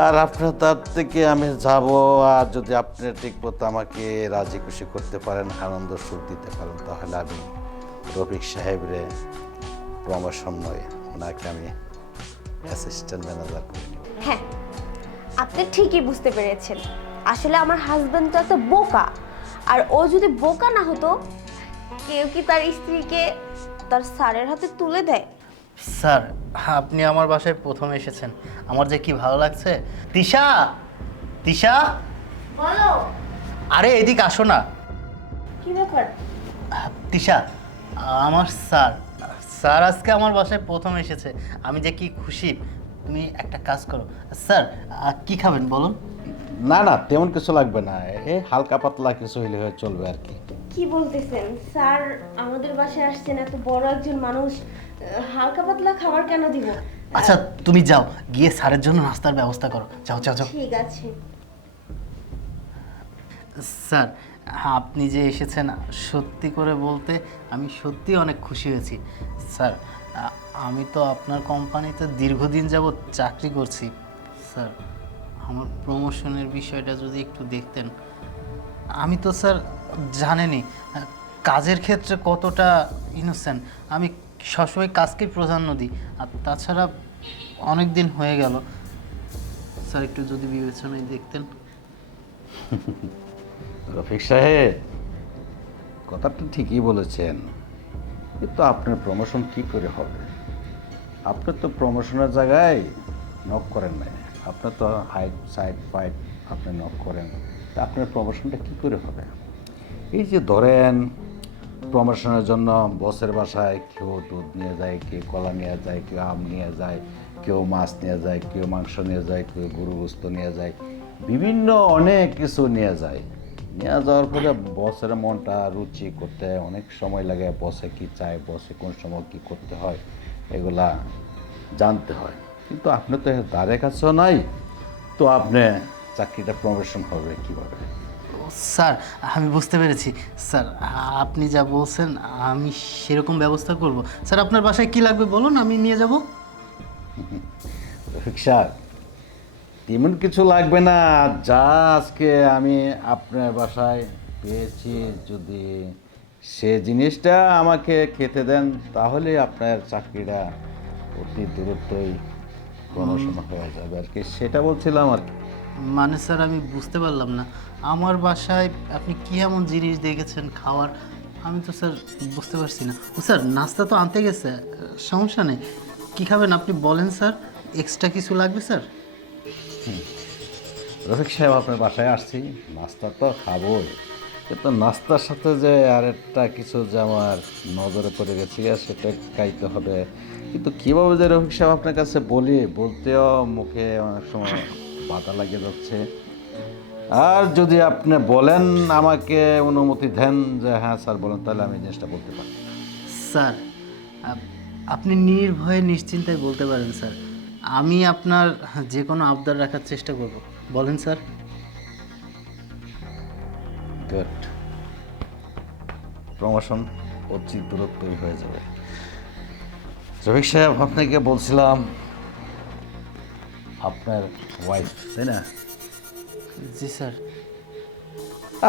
আর আপনার তার থেকে আমি যাব, আর যদি আপনি ঠিক মতো আমাকে রাজি খুশি করতে পারেন, আনন্দ সুখ দিতে পারেন, তাহলে আমি রফিক সাহেবরে প্রমোশন নয়, ওনাকে আমি অ্যাসিস্ট্যান্ট ম্যানেজার করে হ্যাঁ আপনি ঠিকই বুঝতে পেরেছেন। আসলে আমার হাজব্যান্ড তো একটা বোকা, আর ও যদি বোকা না হতো, কেউ কি তার স্ত্রীকে তার স্যারের হাতে তুলে দেয়? স্যার আপনি আমার বাসায় প্রথম এসেছেন। আমার যে কি ভালো লাগছে? তিশা! তিশা! বলো। আরে এদিক আসো না। কি ব্যাপার? তিশা আমার স্যার স্যার আজকে আমার বাসায় প্রথম এসেছে। আমি যে কি খুশি তুমি একটা কাজ করো। স্যার কি খাবেন বলুন? না না তেমন কিছু লাগবে না। এই হালকা পাতলা কিছু হইলে হয়ে চলবে আর কি। কি বলতেছেন? স্যার আমাদের বাসায় আসছেন এত বড় একজন মানুষ হালকা পাতলা খাবার কেন দিব? আচ্ছা তুমি যাও গিয়ে স্যারের জন্য নাস্তার ব্যবস্থা করো। যাও যাও যাও। ঠিক আছে। স্যার আপনি যে এসেছেন সত্যি করে বলতে আমি সত্যি অনেক খুশি হয়েছি। স্যার আমি তো আপনার কোম্পানিতে দীর্ঘদিন যাবৎ চাকরি করছি। স্যার আমার প্রমোশনের বিষয়টা যদি একটু দেখতেন। আমি তো স্যার জানেনই কাজের ক্ষেত্রে কতটা ইনোসেন্ট আমি সবসময় কাজকেই প্রাধান্য দিই। আর তাছাড়া অনেক দিন হয়ে গেল। স্যার একটু যদি বিবেচনায় দেখতেন। রফিক সাহেব কথাটা ঠিকই বলেছেন। কিন্তু আপনার প্রমোশন কি করে হবে? আপনার তো প্রমোশনের জায়গায় নক করেন নাই। আপনার তো হাইট সাইড ফাইট আপনি নক করেন। তা আপনার প্রমোশনটা কি করে হবে? এই যে ধরেন প্রমোশনের জন্য বসের বাসায় কেউ দুধ নিয়ে যায়, কেউ কলা নিয়ে যায়, কেউ আম নিয়ে যায়, কেউ মাছ নিয়ে যায়, কেউ মাংস নিয়ে যায়, কেউ গরু গোস্ত নিয়ে যায়, বিভিন্ন অনেক কিছু নিয়ে যায়। নিয়ে যাওয়ার পরে বসের মনটা রুচি করতে অনেক সময় লাগে বসে কি চায় বসে কোন সময় কি করতে হয়, এগুলা জানতে হয়। কিন্তু আপনি তো দ্বারের কাছেও নাই তো আপনি চাকরিটা প্রমোশন হবে কীভাবে? স্যার আমি বুঝতে পেরেছি। স্যার আপনি যা বলছেন আমি সেরকম ব্যবস্থা করব। স্যার আপনার বাসায় কি লাগবে বলুন আমি নিয়ে যাব। স্যার তেমন কিছু লাগবে না। যা আজকে আমি আপনার বাসায় পেয়েছি যদি সে জিনিসটা আমাকে খেতে দেন তাহলে আপনার চাকরিটা অতি দূরত্বই প্রমোশন হয়ে যাবে আর কি। সেটা বলছিলাম আর কি। মানে স্যার আমি বুঝতে পারলাম না। আমার বাসায় আপনি কি এমন জিনিস দেখেছেন খাওয়ার? আমি তো স্যার বুঝতে পারছি না। ও স্যার নাস্তা তো আনতে গেছে সমস্যা নেই। কী খাবেন আপনি বলেন স্যার এক্সট্রা কিছু লাগবে স্যার? রফিক সাহেব আপনার বাসায় আসছি। নাস্তা তো খাবোই। কিন্তু নাস্তার সাথে যে আরেকটা কিছু যে আমার নজরে পড়ে গেছে সেটা খাইতে হবে। কিন্তু কীভাবে যে রফিক সাহেব আপনার কাছে বলি, বলতেও মুখে অনেক সময় বাধা লাগিয়ে যাচ্ছে। আর যদি আপনি বলেন, আমাকে অনুমতি দেন যে হ্যাঁ স্যার, বলেন, তাহলে আমি জিনিসটা বলতে পারি। স্যার আপনি নির্ভয়ে নিশ্চিন্তায় বলতে পারেন, স্যার। আমি আপনার যে কোনো আবদার রাখার চেষ্টা করব। বলেন, স্যার। গুড প্রমোশন অতি দূরত্বই হয়ে যাবে। রফিক সাহেব আপনাকে বলছিলাম আপনার ওয়াইফ তাই না? জি স্যার।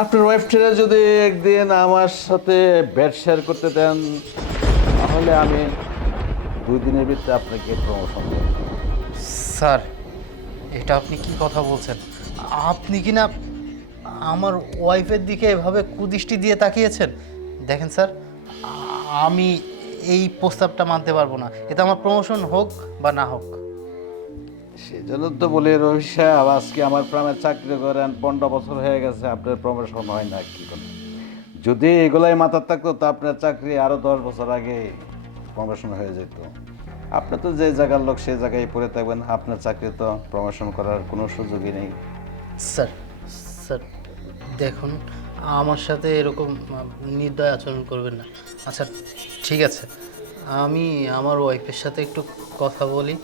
আপনার ওয়াইফ ওয়াইফটা যদি একদিন আমার সাথে বেড শেয়ার করতে দেন তাহলে আমি দুই দিনের ভিতরে আপনাকে প্রমোশন দেব। স্যার এটা আপনি কি কথা বলছেন? আপনি কি না আমার ওয়াইফের দিকে এভাবে কুদৃষ্টি দিয়ে তাকিয়েছেন? দেখেন স্যার আমি এই প্রস্তাবটা মানতে পারব না। এটা আমার প্রমোশন হোক বা না হোক। সেজন্য তো বলি রফিক সাহেব আজকে আমার প্রাণের চাকরি করেন পনেরো বছর হয়ে গেছে আপনার প্রমোশন হয় না কি করে যদি এগুলাই মাথার থাকতো তো আপনার চাকরি আরও দশ বছর আগে প্রমোশন হয়ে যেত। আপনি তো যে জায়গার লোক সেই জায়গায় পড়ে থাকবেন আপনার চাকরি তো প্রমোশন করার কোনো সুযোগই নেই। স্যার স্যার দেখুন আমার সাথে এরকম নির্দয় আচরণ করবেন না। আচ্ছা ঠিক আছে। আমি আমার ওয়াইফের সাথে একটু কথা বলি।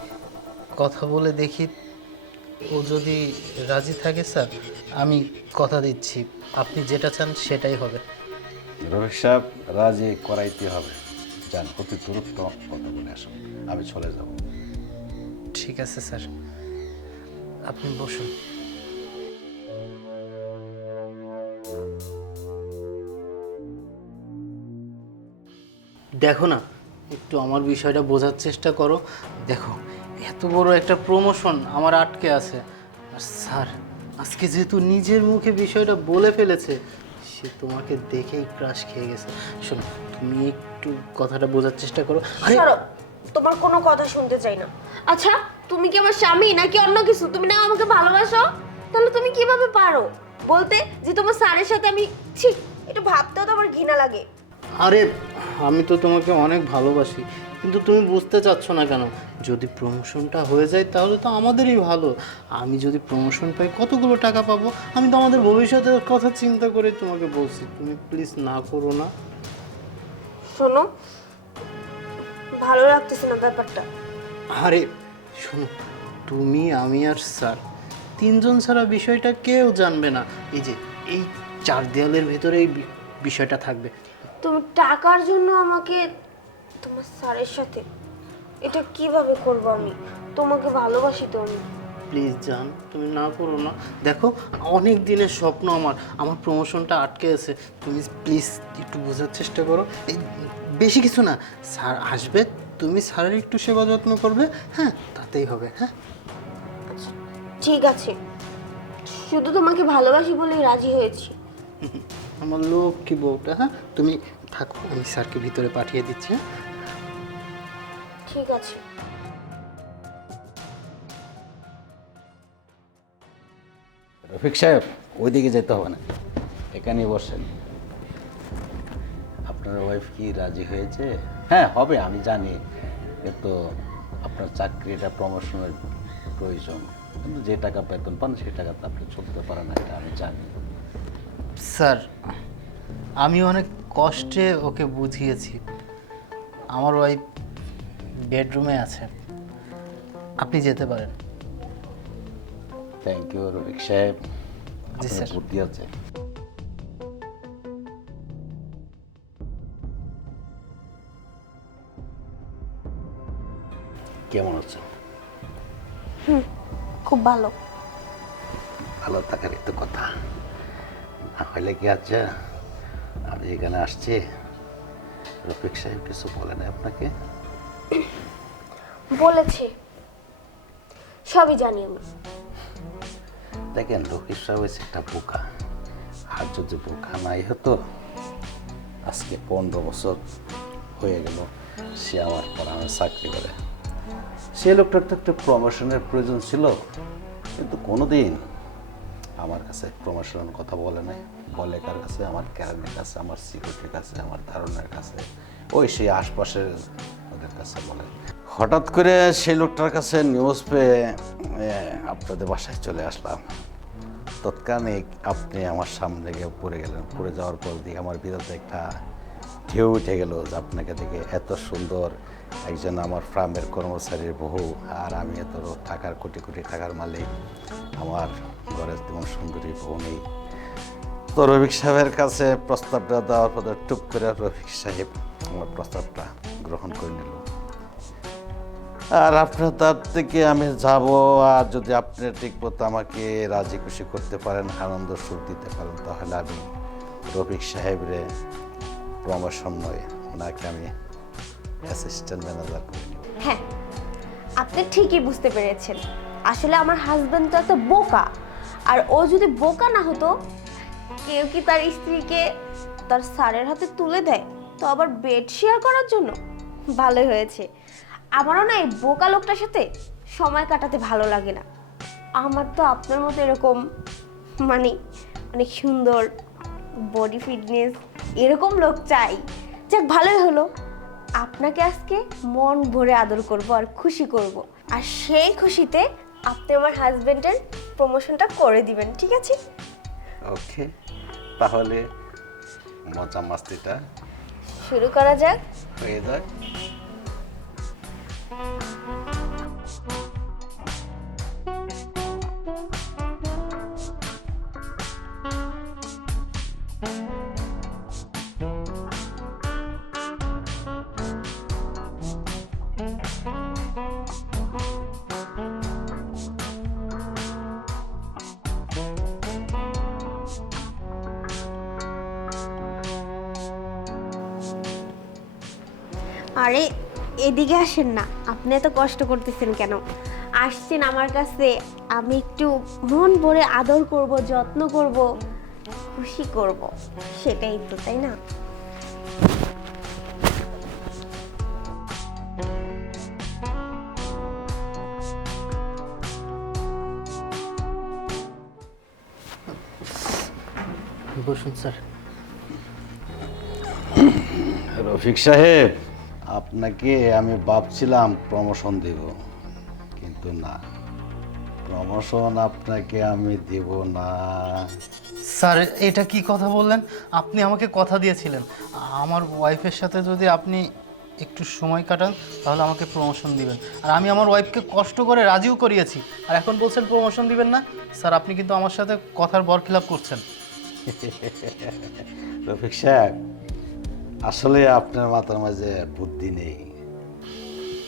কথা বলে দেখি ও যদি রাজি থাকে স্যার আমি কথা দিচ্ছি। আপনি যেটা চান সেটাই হবে। রফিক সাহেব রাজি করাইতে হবে। যান অতি দূরত্ব কথা বলে আসুন। আমি চলে যাব। ঠিক আছে স্যার আপনি বসুন। দেখো না একটু আমার বিষয়টা বোঝার চেষ্টা করো। দেখো এত বড় একটা প্রমোশন আমার আটকে আছে। আর স্যার আজকে যেহেতু নিজের মুখে বিষয়টা বলে ফেলেছে সে তোমাকে দেখেই ক্রাশ খেয়ে গেছে। শোনো তুমি একটু কথাটা বোঝার চেষ্টা করো। আরে সরো তোমার কোনো কথা শুনতে চাই না। আচ্ছা তুমি কি আমার স্বামী নাকি অন্য কিছু? তুমি না আমাকে ভালোবাসো। তাহলে তুমি কীভাবে পারো? বলতে যে তোমার স্যারের সাথে আমি ছি এটা ভাবতেও তো আমার ঘৃণা লাগে। আরে আমি তো তোমাকে অনেক ভালোবাসি কিন্তু তুমি বুঝতে চাচ্ছ না কেন? যদি প্রমোশনটা হয়ে যায় তাহলে তো আমাদেরই ভালো। আমি যদি প্রমোশন পাই কতগুলো টাকা পাবো? আমি তো আমাদের ভবিষ্যতের কথা চিন্তা করে তোমাকে বলছি তুমি প্লিজ না করো না। শোনো ভালো লাগতেছে না ব্যাপারটা। আরে শোনো তুমি আমি আর স্যার তিনজন ছাড়া বিষয়টা কেউ জানবে না। এই যে এই চার দেয়ালের ভেতরে এই বিষয়টা থাকবে। তুমি টাকার জন্য আমাকে তোমার স্যারের সাথে এটা কীভাবে করব আমি? তোমাকে ভালোবাসি তো আমি। প্লিজ জান তুমি না করো না। দেখো অনেক দিনের স্বপ্ন আমার। আমার প্রমোশনটা আটকে আছে। তুমি প্লিজ একটু বোঝার চেষ্টা করো। এই বেশি কিছু না। স্যার আসবে তুমি স্যারের একটু সেবা যত্ন করবে। হ্যাঁ তাতেই হবে হ্যাঁ? ঠিক আছে। শুধু তোমাকে ভালোবাসি বলেই রাজি হয়েছি। আমার লোক কি বউটা হ্যাঁ? তুমি থাকো আমি স্যারকে ভিতরে পাঠিয়ে দিচ্ছি হ্যাঁ? ঠিক আছে। রফিক সাহেব ওইদিকে যেতে হবে না। এখানেই বসেন। আপনার ওয়াইফ কি রাজি হয়েছে? হ্যাঁ হবে আমি জানি। কিন্তু আপনার চাকরিটা প্রমোশনের প্রয়োজন। কিন্তু যে টাকা বেতন পান সেই টাকা তো আপনি চলতে পারেন না এটা আমি জানি। স্যার আমি অনেক কষ্টে ওকে বুঝিয়েছি। আমার ওয়াইফ বেডরুমে আছে। আপনি যেতে পারেন। থ্যাংক ইউ রফিক সাহেব। জি, স্যার। বুদ্ধি আছে। কেমন হচ্ছে খুব ভালো। ভালো থাকার তো কথা। হলে কি আছে আমি এখানে আসছি। রফিক সাহেব কিছু বলে না আপনাকে? বলেছে। সবই জানি আমি। দেখেন রফিক সাহেব একটা বোকা। আর যদি বোকা নাই হতো আজকে পনেরো বছর হয়ে গেল সে আমার আমার চাকরি করে। সে লোকটার তো একটা প্রমোশনের প্রয়োজন ছিল কিন্তু কোনোদিন আমার কাছে প্রমোশন কথা বলে নাই। বলে কার কাছে? আমার ক্যারানের কাছে, আমার সিকিউরিটির কাছে, আমার ধারণার কাছে। ওই সেই আশপাশের ওদের কাছে বলে। হঠাৎ করে সেই লোকটার কাছে নিউজ পেয়ে আপনাদের বাসায় চলে আসলাম। তৎক্ষণিক আপনি আমার সামনে গিয়ে পড়ে গেলেন। পড়ে যাওয়ার পর দিয়ে আমার বিরুদ্ধে একটা ঢেউ উঠে গেল যে আপনাকে দেখে এত সুন্দর একজন আমার ফার্মের কর্মচারীর বহু আর আমি এত টাকার কোটি কোটি টাকার মালিক। আমার ঘরে তেমন সুন্দরী বউ তো রফিক সাহেবের কাছে প্রস্তাবটা দেওয়ার পর টুক করে রফিক সাহেব আমার প্রস্তাবটা গ্রহণ করে নিল। আর আপনার তার থেকে আমি যাব, আর যদি আপনি ঠিক মতো আমাকে রাজি খুশি করতে পারেন, আনন্দ সুখ দিতে পারেন, তাহলে আমি রফিক সাহেবরে প্রমোশন নয়, ওনাকে আমি অ্যাসিস্ট্যান্ট ম্যানেজার করে নিব। হ্যাঁ আপনি ঠিকই বুঝতে পেরেছেন। আসলে আমার হাজবেন্ড তো একটা বোকা। আর ও যদি বোকা না হতো, কেউ কি তার স্ত্রীকে তার স্যারের হাতে তুলে দেয়? তো আবার বেড শেয়ার করার জন্য? ভালোই হয়েছে। আমারও না এই বোকা লোকটার সাথে সময় কাটাতে ভালো লাগে না। আমার তো আপনার মতো এরকম মানে অনেক সুন্দর বডি ফিটনেস এরকম লোক চাই। যাক, ভালোই হলো। আপনাকে আজকে মন ভরে আদর করব আর খুশি করব। আর সেই খুশিতে আপনি আমার হাজবেন্ডের প্রমোশনটা করে দিবেন ঠিক আছে? ওকে তাহলে মজা মাস্তিটা শুরু করা যাক। হয়ে যাক আরে এদিকে আসেন না। আপনি এত কষ্ট করতেছেন কেন? আসছেন আমার কাছে। আমি একটু মন ভরে আদর করব যত্ন করব খুশি করব। সেটাই তো তাই না? বসুন স্যার। রফিক সাহেব আপনাকে আমি ভাবছিলাম প্রমোশন দেব কিন্তু না। প্রমোশন আপনাকে আমি দেব না। স্যার এটা কি কথা বললেন? আপনি আমাকে কথা দিয়েছিলেন। আমার ওয়াইফের সাথে যদি আপনি একটু সময় কাটান তাহলে আমাকে প্রমোশন দিবেন। আর আমি আমার ওয়াইফকে কষ্ট করে রাজিও করিয়েছি। আর এখন বলছেন প্রমোশন দিবেন না? স্যার আপনি কিন্তু আমার সাথে কথার বরখিলাপ করছেন। রফিক সাহেব আসলে আপনার মাথার মাঝে বুদ্ধি নেই।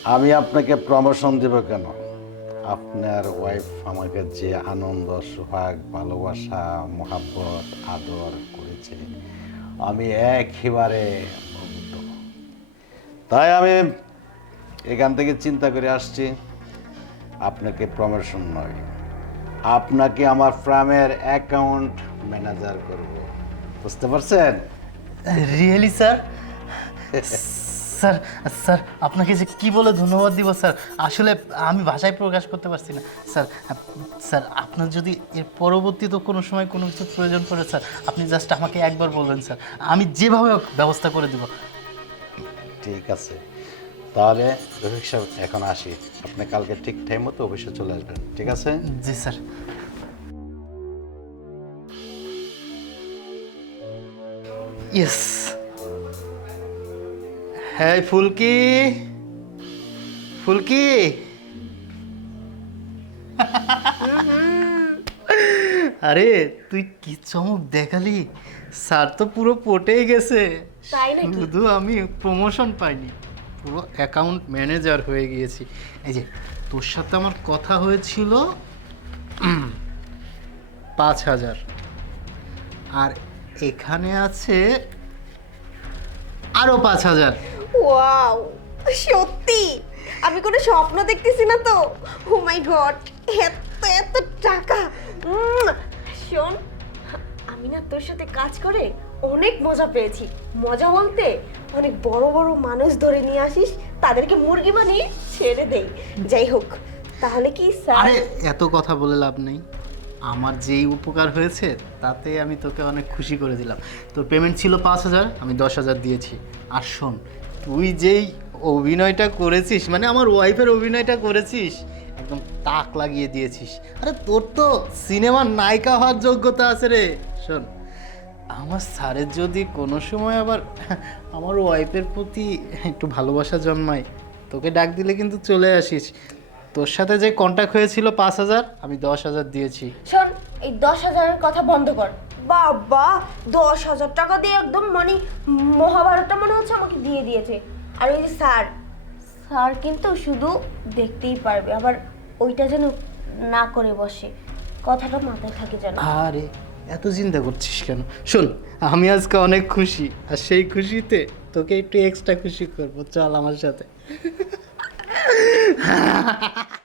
আমি আপনাকে প্রমোশন দেব কেন? আপনার ওয়াইফ আমাকে যে আনন্দ, সোহাগ, ভালোবাসা, মোহাব্বত, আদর করেছে, আমি একেবারে। তাই আমি এখান থেকে চিন্তা করে আসছি, আপনাকে প্রমোশন নয়। আপনাকে আমার ফার্মের অ্যাকাউন্ট ম্যানেজার করব। বুঝতে পারছেন? রিয়েলি স্যার স্যার স্যার আপনাকে যে কি বলে ধন্যবাদ দিব স্যার আসলে আমি ভাষায় প্রকাশ করতে পারছি না। স্যার স্যার আপনার যদি এর পরবর্তীতে কোনো সময় কোনো কিছু প্রয়োজন পড়ে স্যার আপনি জাস্ট আমাকে একবার বলবেন স্যার আমি যেভাবে ব্যবস্থা করে দিব। ঠিক আছে। তাহলে রফিক সাহেব এখন আসি। আপনি কালকে ঠিক টাইম মতো অফিসে চলে আসবেন ঠিক আছে? জি স্যার ইয়েস। হ্যাঁ ফুলকি। ফুলকি। আরে তুই কি চমক দেখালি? স্যার তো পুরো পটেই গেছে। শুধু আমি প্রমোশন পাইনি। পুরো অ্যাকাউন্ট ম্যানেজার হয়ে গিয়েছি। এই যে তোর সাথে আমার কথা হয়েছিল পাঁচ হাজার। আর এখানে আছে আরও পাঁচ হাজার। ওয়াও সত্যি? আমি কোনো স্বপ্ন দেখতেছি না তো? ও মাই গড এত এত টাকা। উম, শোন আমি না তোর সাথে কাজ করে অনেক মজা পেয়েছি। মজা বলতে অনেক বড় বড় মানুষ ধরে নিয়ে আসিস তাদেরকে মুরগি বানিয়ে ছেড়ে দেই। যাই হোক তাহলে কি স্যার? আরে এত কথা বলে লাভ নেই। আমার যেই উপকার হয়েছে, তাতে আমি তোকে অনেক খুশি করে দিলাম। তোর পেমেন্ট ছিল পাঁচ হাজার, আমি দশ হাজার দিয়েছি। আর শোন, তুই যেই অভিনয়টা করেছিস মানে আমার ওয়াইফের অভিনয়টা করেছিস, একদম তাক লাগিয়ে দিয়েছিস। আরে তোর তো সিনেমার নায়িকা হওয়ার যোগ্যতা আছে রে। শোন, আমার স্যারের যদি কোনো সময় আবার আমার ওয়াইফের প্রতি একটু ভালোবাসা জন্মায়, তোকে ডাক দিলে কিন্তু চলে আসিস। তোর সাথে যে কন্ট্যাক্ট হয়েছিল পাঁচ হাজার আমি দশ হাজার দিয়েছি। শোন এই দশ হাজারের কথা বন্ধ কর। বাবা দশ হাজার টাকা দিয়ে একদম মানে মহাভারতটা মনে হচ্ছে আমাকে দিয়ে দিয়েছে। আর ওই যে স্যার স্যার কিন্তু শুধু দেখতেই পারবে আবার ওইটা যেন না করে বসে। কথাটা মাথায় থাকে যেন। আরে এত চিন্তা করছিস কেন? শোন আমি আজকে অনেক খুশি আর সেই খুশিতে তোকে একটু এক্সট্রা খুশি করব। চল আমার সাথে। ハハハハ!